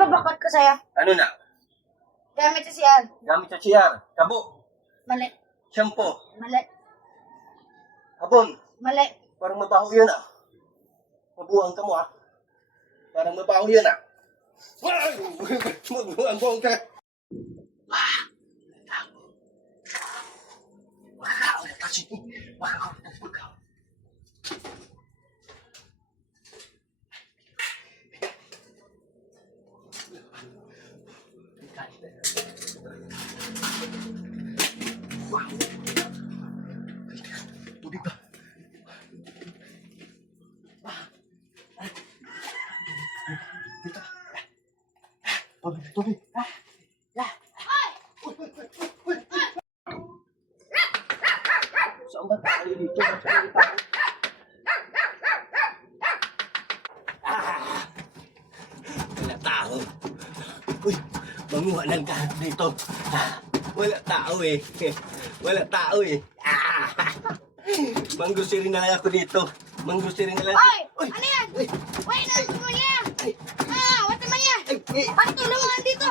Babakot ko sa'yo. Ano na? Gamit sa siyan. Gamit sa CR. Kabo. Mali. Shampoo. Mali. Habon. Mali. Parang mabaho yan ah. Mabuhang ka mo ah. Parang mabaho yan ah. Mabuhang ka. Tubig ba? Tubig. Saan ba tayo dito? Wala tao. Uy, manguha ng kahit dito. Wala tao eh. Wala tao eh. Manggusiri na lang ako dito. Manggusiri na lang. Oy! Ano yan? Wait, ano mo yan? What naman yan? Bakit tulungan dito?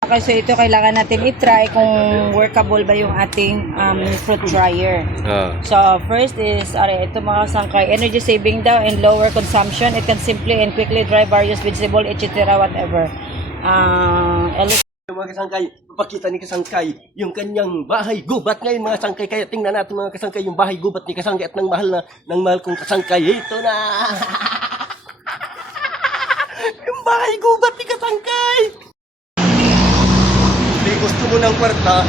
Okay, so ito kailangan natin i-try kung workable ba yung ating fruit dryer. So first is, ito mga sangkay, energy saving daw and lower consumption. It can simply and quickly dry various vegetable, etc. whatever. Mga kasangkay, papakita ni kasangkay yung kanyang bahay gubat ngayon mga sangkay. Kaya tingnan natin mga kasangkay yung bahay gubat ni kasangkay at ng mahal kong kasangkay. Ito na! Yung bahay gubat ni kasangkay! Hindi gusto mo ng kwarta,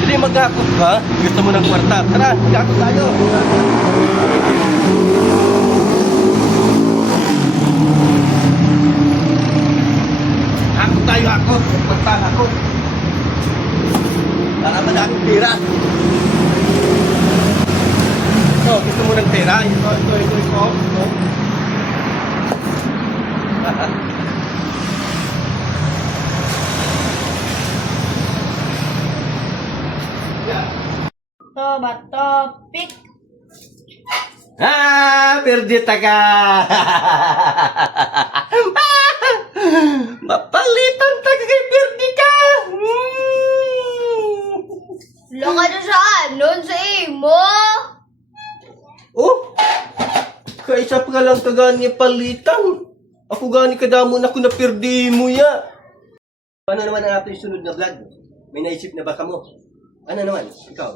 hindi mag-akot ka. Gusto mo ng kwarta, tara, mag-akot tayo. Akot. Pagpang akot. Para madaming pera. Ito, gusto mo ng pera? Ito. Pick. Perdita ka! Mapalitan taga kay Perdi ka! Loka na saan? Noon sa imo. Oh! Kaisa pa lang kagani palitan. Ako gani kadamo na ko na perdi mo ya. Ano naman ang ating sunod na vlog? May naisip na ba ka mo? Ano naman? Ikaw?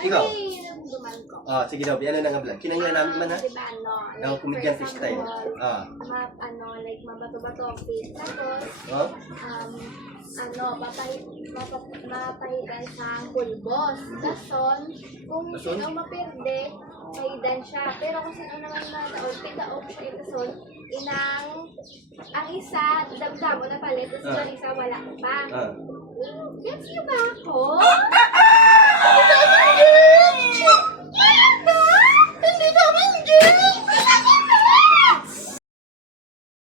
Ikaw? Sige daw. Ano na nga vlog? Kinangyan namin man ha? Diba Ang komedyante style. Like mabato-bato face. Tapos, mapahidan sa pulbos. Dason, kung sino mapirde, pahidan siya. Pero kung sino naman pidaog siya itason, ang isa, damdamo na palit, tapos yung isa wala pa. Gets niyo ba ako?